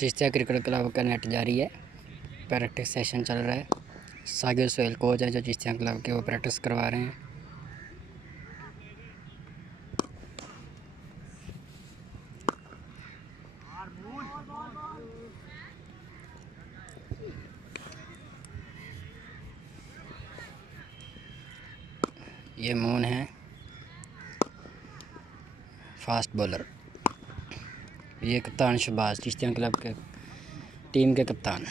Chishtiya cricket club का नेट जारी है। प्रैक्टिस सेशन चल रहा है। सागिर सोहेल कोच है जो चिश्तिया क्लब के वो प्रैक्टिस करवा रहे हैं। ये मून है, फास्ट बॉलर। ये कप्तान शहबाज, चिश्तिया क्लब के टीम के कप्तान।